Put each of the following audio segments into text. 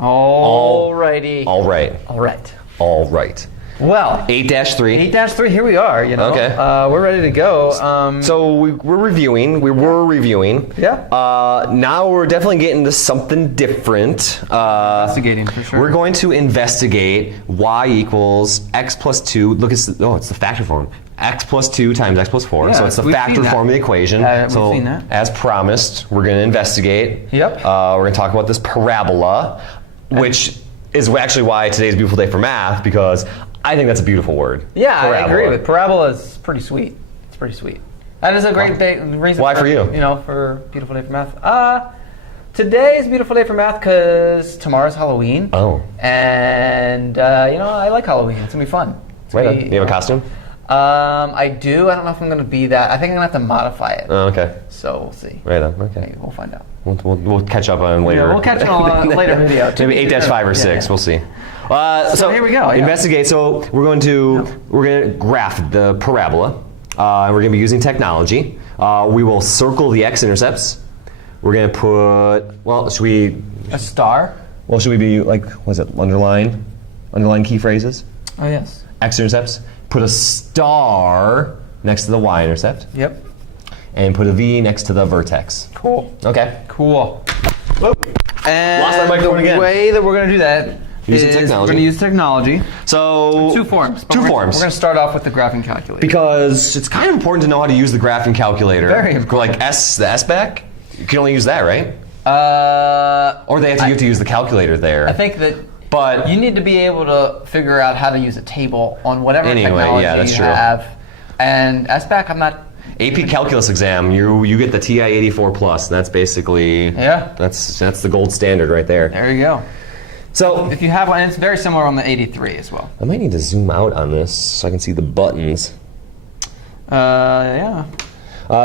Alrighty. All right. All right. All right. Well, 8-3. 8-3, here we are, you know. Okay. We're ready to go. So we're reviewing. We were reviewing. Yeah. Now we're definitely getting to something different. Investigating, for sure. We're going to investigate y equals x plus 2. Look, it's the factor form. X plus 2 times x plus 4. Yeah, so it's the we've factor seen that. form of the equation. We've so seen that. as promised, we're going to investigate. Yep. We're going to talk about this parabola, which is actually why today's a beautiful day for math, because I think that's a beautiful word. Yeah, Parabola. I agree with parabola is pretty sweet. It's pretty sweet. That is a great day, reason. Why for you? You know, for beautiful day for math. Today is a beautiful day for math because tomorrow's Halloween. Oh. And you know, I like Halloween. It's gonna be fun. Right on. Do you have a costume? I do. I don't know if I'm gonna be that. I think I'm gonna have to modify it. Oh, okay. So we'll see. Right on. Okay. Maybe we'll find out. We'll catch up on later. Yeah, we'll catch up on a later video. Maybe 8-5 or 6. Yeah. We'll see. So here we go. Yeah. Investigate. So we're going to graph the parabola, and we're going to be using technology. We will circle the x-intercepts. We're going to put. Well, should we? A star. Well, should we be like? What is it? Underline key phrases. Oh yes. X-intercepts. Put a star next to the y-intercept. Yep. And put a V next to the vertex. Cool. Okay. Cool. And Lost my microphone again. The way that we're going to do that Using is technology. we're going to use technology. So Two forms. Two forms. We're going to start off with the graphing calculator. Because it's kind of important to know how to use the graphing calculator. Very important. Like the S back, you can only use that, right? Or you have to use the calculator there. I think that But you need to be able to figure out how to use a table on whatever technology yeah, that's you true. have. And SBAC, I'm not. AP calculus exam, you get the TI 84 plus. And that's basically that's the gold standard right there. There you go. So if you have one, and it's very similar on the 83 as well. I might need to zoom out on this so I can see the buttons. Yeah.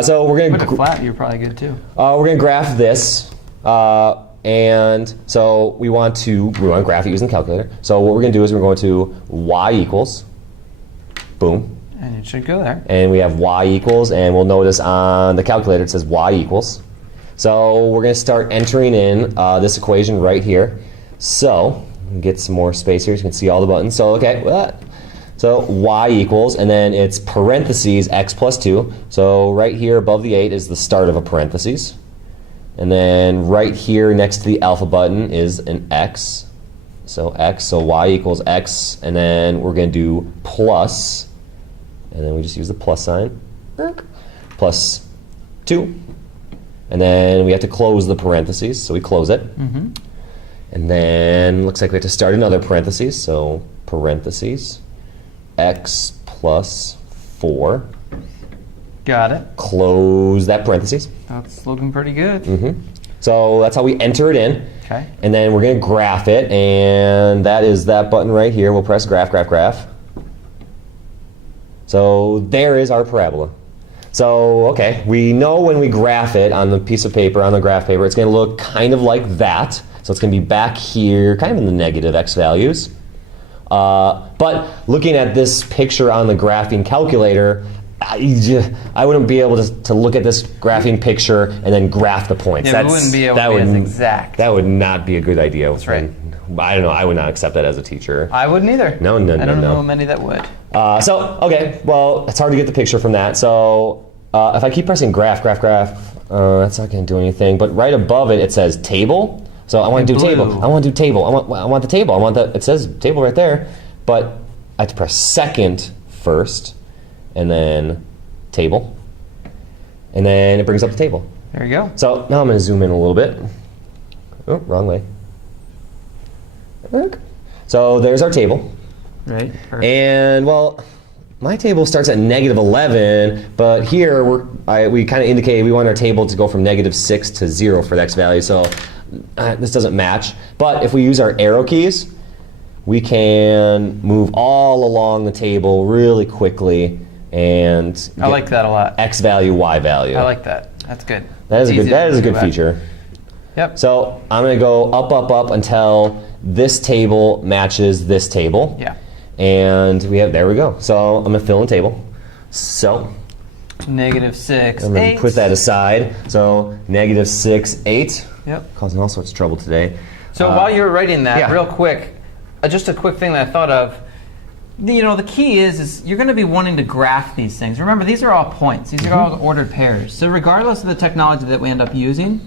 So we're gonna Put it flat. You're probably good too. we're gonna graph this. And so we want to graph it using the calculator. So what we're going to do is we're going to y equals, boom. And it should go there. And we have y equals, and we'll notice on the calculator it says y equals. So we're going to start entering in this equation right here. So get some more space here so you can see all the buttons. So okay, so y equals, and then it's parentheses x plus 2. So right here above the 8 is the start of a parentheses. And then right here next to the alpha button is an x. So x, so y equals x, and then we're going to do plus, and then we just use the plus sign, plus 2. And then we have to close the parentheses, so we close it. Mm-hmm. And then looks like we have to start another parentheses, so parentheses, x plus 4. Got it. Close that parentheses. That's looking pretty good. Mm-hmm. So that's how we enter it in. Okay. And then we're going to graph it, and that is that button right here. We'll press graph, graph, graph. So there is our parabola. So, okay, we know when we graph it on the piece of paper, on the graph paper, it's going to look kind of like that. So it's going to be back here, kind of in the negative x values. But looking at this picture on the graphing calculator, I wouldn't be able to look at this graphing picture and then graph the points. Yeah, we wouldn't be able to be as exact. That would not be a good idea. That's right. I don't know. I would not accept that as a teacher. I wouldn't either. No. I don't know many that would. Okay, well, it's hard to get the picture from that. So if I keep pressing graph, graph, graph, that's not going to do anything. But right above it, it says table. So I want to do table. I want to do table. I want the table. It says table right there. But I have to press second first, and then table, and then it brings up the table. There you go. So now I'm going to zoom in a little bit. Oh, wrong way. So there's our table. Right. Perfect. And well, my table starts at -11, but here we kind of indicated we want our table to go from -6 to 0 for the x value. So this doesn't match. But if we use our arrow keys, we can move all along the table really quickly and I like that a lot. X value, Y value. I like that. That's good. That is a good feature. Yep. So I'm going to go up, up, up until this table matches this table. Yeah. And there we go. So I'm going to fill in table. So -6, I'm going 8. to put that aside. So -6, 8. Yep. Causing all sorts of trouble today. So while you're writing that, yeah. real quick, just a quick thing that I thought of. The key is you're going to be wanting to graph these things. Remember, these are all points. These are all ordered pairs. So regardless of the technology that we end up using,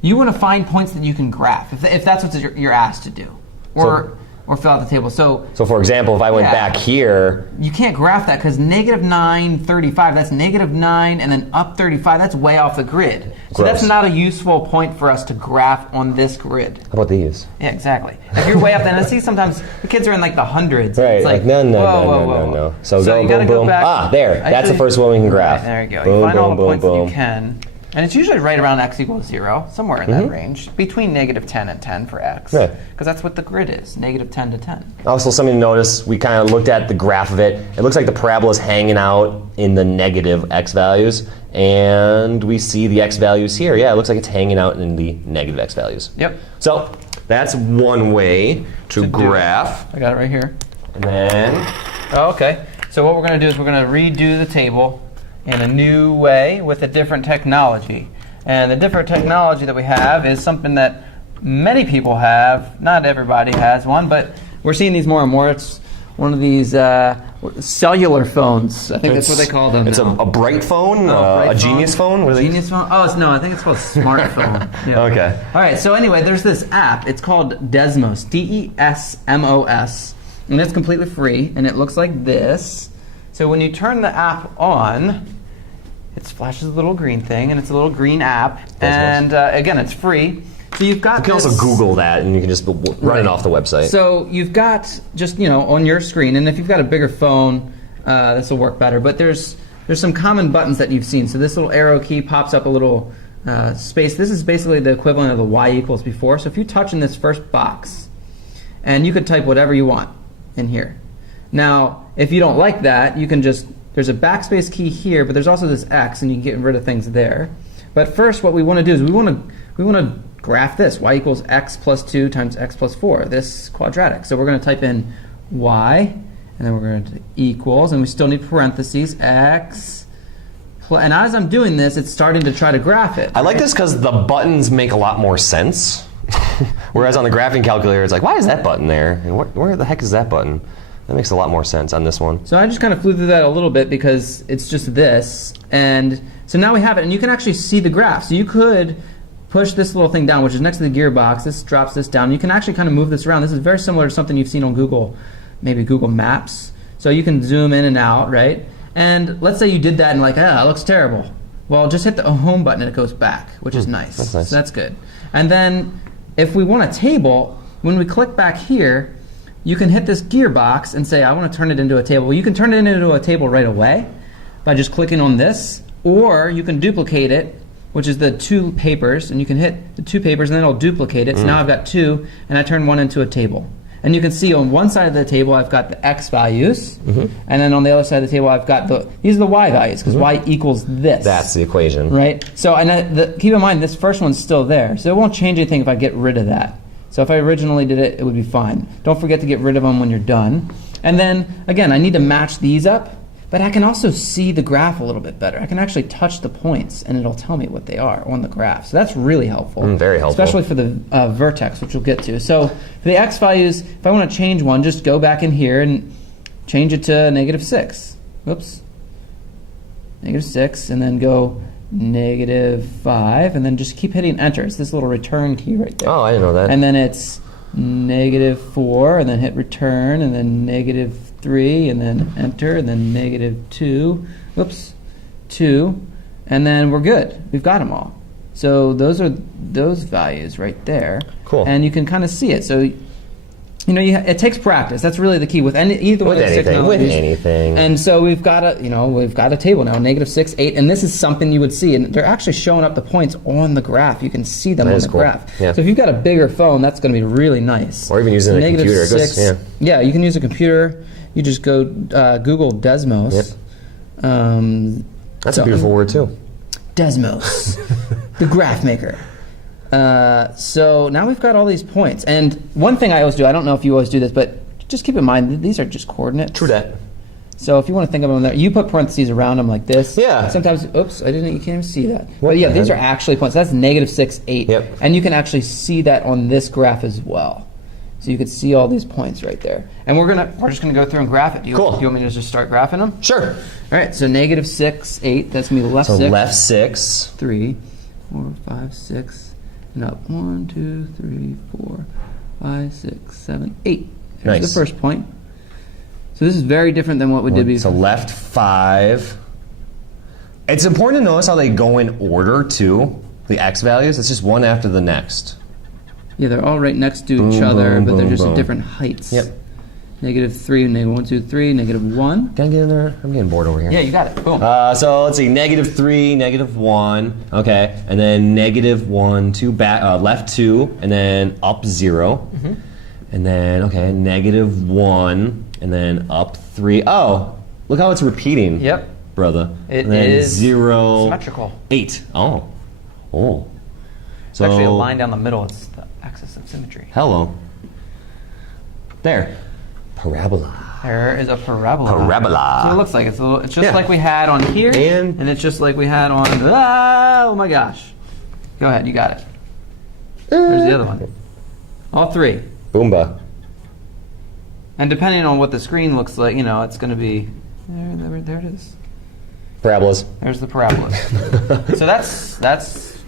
you want to find points that you can graph, if that's what you're asked to do, or fill out the table. So for example, if I went back here, you can't graph that because -9, 35, that's -9, and then up 35, that's way off the grid. So that's not a useful point for us to graph on this grid. How about these? Yeah, exactly. If you're way up there, and I see sometimes the kids are in like the hundreds. Right, it's like no. So go, you boom, go boom. back. There. That's the first one we can graph. Right, there you go. Boom, you find all boom, the points boom, that you can. And it's usually right around x equals 0, somewhere in that range, between -10 and 10 for x. Right. Because that's what the grid is, -10 to 10. Also, something to notice, we kind of looked at the graph of it. It looks like the parabola is hanging out in the negative x values. And we see the x values here. Yeah, it looks like it's hanging out in the negative x values. Yep. So that's one way to graph. I got it right here. And then, Oh, okay. So what we're going to do is we're going to redo the table in a new way with a different technology. And the different technology that we have is something that many people have. Not everybody has one, but we're seeing these more and more. It's one of these cellular phones. I think that's what they call them. It's a bright phone, a genius phone? What are Genius phone? Oh, no, I think it's called smartphone. Yeah. Okay. All right, so anyway, there's this app. It's called Desmos, DESMOS. And it's completely free, and it looks like this. So when you turn the app on, it flashes a little green thing, and it's a little green app. And again, it's free. So you've got. You can also Google that, and you can just run it off the website. So you've got just on your screen, and if you've got a bigger phone, this will work better. But there's some common buttons that you've seen. So this little arrow key pops up a little space. This is basically the equivalent of the y equals before. So if you touch in this first box, and you could type whatever you want in here. Now, if you don't like that, you can just, there's a backspace key here, but there's also this X, and you can get rid of things there. But first, what we want to do is we want to graph this, y equals x plus 2 times x plus 4, this quadratic. So we're going to type in y, and then we're going to equals, and we still need parentheses, x, and as I'm doing this, it's starting to try to graph it. I like this because the buttons make a lot more sense. Whereas on the graphing calculator, it's like, why is that button there? And where the heck is that button? That makes a lot more sense on this one. So I just kind of flew through that a little bit because it's just this. And so now we have it, and you can actually see the graph. So you could push this little thing down, which is next to the gearbox. This drops this down. You can actually kind of move this around. This is very similar to something you've seen on Google, maybe Google Maps. So you can zoom in and out, right? And let's say you did that and like, it looks terrible. Well, just hit the home button and it goes back, which is nice. That's nice. So that's good. And then if we want a table, when we click back here, you can hit this gearbox and say, I want to turn it into a table. Well, you can turn it into a table right away by just clicking on this, or you can duplicate it, which is the 2 papers, and you can hit the 2 papers and then it'll duplicate it. So now I've got 2, and I turn one into a table. And you can see on one side of the table I've got the x values, and then on the other side of the table I've got these are the y values, because y equals this. That's the equation. Right? So keep in mind this first one's still there, so it won't change anything if I get rid of that. So if I originally did it, it would be fine. Don't forget to get rid of them when you're done. And then, again, I need to match these up, but I can also see the graph a little bit better. I can actually touch the points, and it'll tell me what they are on the graph. So that's really helpful. Very helpful. Especially for the vertex, which we'll get to. So for the x values, if I want to change one, just go back in here and change it to -6. Whoops. -6, and then go -5, and then just keep hitting enter. It's this little return key right there. Oh, I didn't know that. And then it's -4, and then hit return, and then -3, and then enter, and then -2. Whoops, 2, and then we're good. We've got them all. So those are those values right there. Cool. And you can kind of see it. So it takes practice. That's really the key with either one of these technologies. With anything. And so we've got a table now, -6, 8, and this is something you would see, and they're actually showing up the points on the graph. You can see them on the graph. Yeah. So if you've got a bigger phone, that's going to be really nice. Or even using a computer. -6, yeah, you can use a computer. You just go Google Desmos. Yep. That's a beautiful word too. Desmos, the graph maker. So now we've got all these points. And one thing I always do, I don't know if you always do this, but just keep in mind that these are just coordinates. True that. So if you want to think of them there, you put parentheses around them like this. Yeah. Sometimes, oops, I didn't. You can't even see that. What But yeah, the these heck? are actually points. That's -6, 8. Yep. And you can actually see that on this graph as well. So you can see all these points right there. And we're just gonna go through and graph it. Do you want me to just start graphing them? Sure. All right. So -6, 8. That's gonna be left So 6. left 6. 3, 4, 5, 6, and up 1, 2, 3, 4, 5, 6, 7, 8. There's Nice. the first point. So this is very different than what we did So before. left 5. It's important to notice how they go in order too. The x values. It's just one after the next. Yeah, they're all right next to each Boom, other, boom, but they're boom, just boom. at different heights. Yep. -3, -1, 2, 3, -1. Can I get in there? I'm getting bored over here. Yeah, you got it. Boom. So let's see, -3, -1, okay, and then -1, 2, back, left 2, and then up 0, and then, okay, -1, and then up 3. Oh, look how it's repeating. Yep. Brother. It and then is 0, symmetrical. 8. Oh. Oh. It's So, actually a line down the middle. It's the axis of symmetry. hello. There. Parabola. There is a parabola. Parabola. So it looks like it's just Yeah. like we had on here, And- it's just like we had on. Oh my gosh! Go ahead, you got it. There's the other one. All 3. Boomba. And depending on what the screen looks like, it's going to be there. It is. Parabolas. There's the parabola. So that's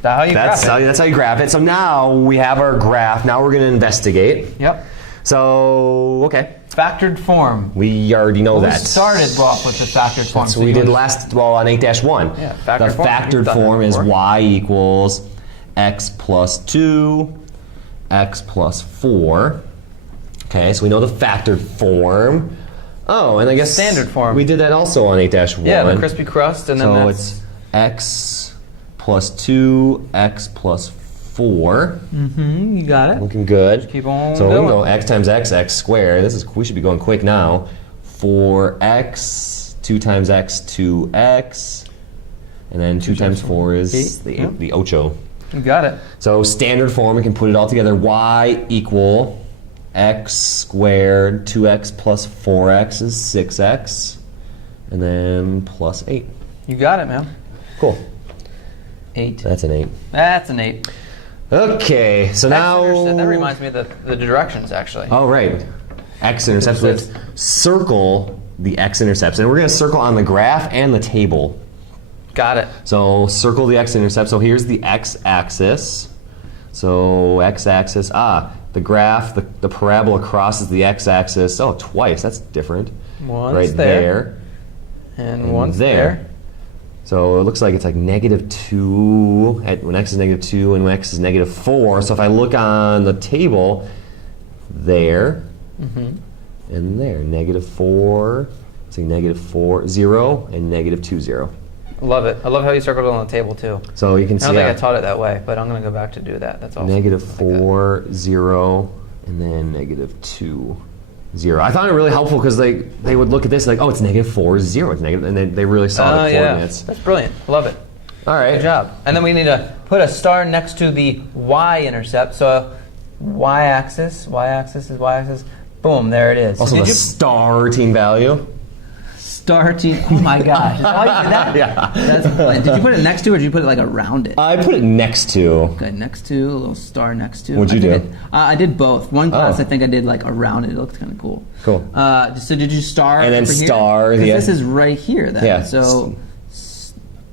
how you graph it. That's how you graph it. So now we have our graph. Now we're going to investigate. Yep. So, okay. Factored form. We already know We that. started off with the factored form. That's what we did on 8-1. Yeah, factored the form. factored You've done form that is before. y equals x plus 2, x plus 4. Okay, so we know the factored form. Oh, and I guess Standard form. We did that also on 8-1. Yeah, the crispy crust, and then So that's it's x plus 2, x plus 4. you got it. Looking good. Keep on So we can going. go x times x, x squared. We should be going quick now. 4x, 2 times x, 2x. And then 2 times 4 is the ocho. You got it. So standard form, we can put it all together. Y equal x squared, 2x plus 4x is 6x. And then plus 8. You got it, man. Cool. 8. That's an 8. That's an 8. Okay, so now... That reminds me of the directions, actually. Oh, right. X-intercepts. It Let's says- circle the x-intercepts. And we're going to circle on the graph and the table. Got it. So circle the x-intercept. So here's the x-axis. So x-axis, the graph, the parabola crosses the x-axis. Oh, twice. That's different. One's right there. And one's there. So it looks like it's like -2 when x is -2 and when x is -4. So if I look on the table, there and there, -4, it's like -4, 0, and -2, 0. Love it. I love how you circled it on the table, too. So you can I see don't think I taught it that way, but I'm going to go back to do that. That's awesome. -4, 0, and then -2, 0. I found it really helpful because they would look at this like, oh, it's -4, 0, it's negative, and they really saw the coordinates. That's brilliant. Love it. All right. Good job. And then we need to put a star next to the y-intercept. So y-axis is y-axis. Boom, there it is. Also, Did the you starting value. starting? Oh my gosh! Oh, you did that? Yeah. That's brilliant. Did you put it next to, or did you put it like around it? I put it next to. Good, next to, a little star next to. What'd you do? I did both. One class, Oh. I think I did like around it. It looked kind of cool. Cool. So did you star And then over here? star 'Cause the- this is right here then. Yeah. So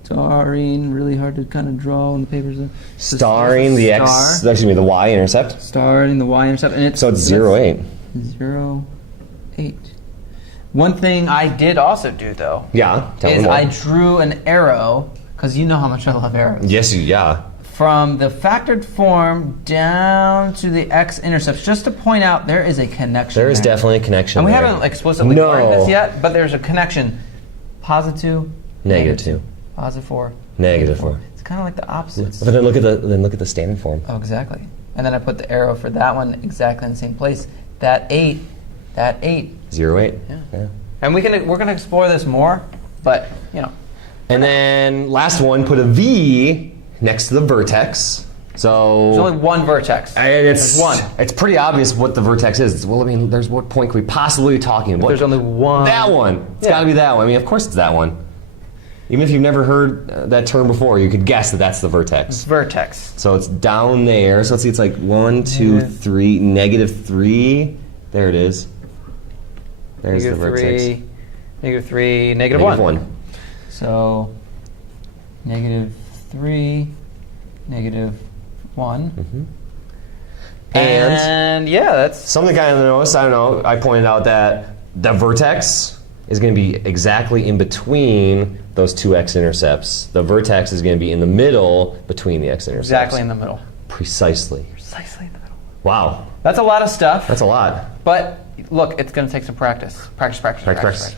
starring, really hard to kind of draw on the papers. So Starring the star, x, excuse me, the y-intercept. Starring the y-intercept, and it's So it's 0, 8. 0, 8. One thing I did also do though Yeah, tell me is more. I drew an arrow, because you know how much I love arrows. Yes, yeah. From the factored form down to the x-intercepts, just to point out there is a connection. There is there. definitely a connection And we there. haven't explicitly No. learned this yet, but there's a connection. +2, -2. +4, -4. It's kind of like the opposites. But then look at the standard form. Oh, exactly. And then I put the arrow for that one exactly in the same place. That 8. 0, 8. Yeah. And we're gonna explore this more, but And then last one, put a V next to the vertex. So There's only one vertex. it's There's one. It's pretty obvious what the vertex is. Well, I mean, there's what point could we possibly be talking about? There's only one. That one. It's Yeah. got to be that one. I mean, of course it's that one. Even if you've never heard that term before, you could guess that that's the vertex. Vertex. So it's down there. So let's see, it's like 1, 2, 3, -3. There it is. There's the vertex. -3, -3, -1. -1. So -3, -1. And yeah, that's Something kind of noticed, I don't know, I pointed out that the vertex is going to be exactly in between those two x-intercepts. The vertex is going to be in the middle between the x-intercepts. exactly in the middle. Precisely. Precisely in the middle. Wow. That's a lot of stuff. That's a lot. But look, it's going to take some practice. Practice.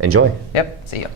Enjoy. Yep. See you.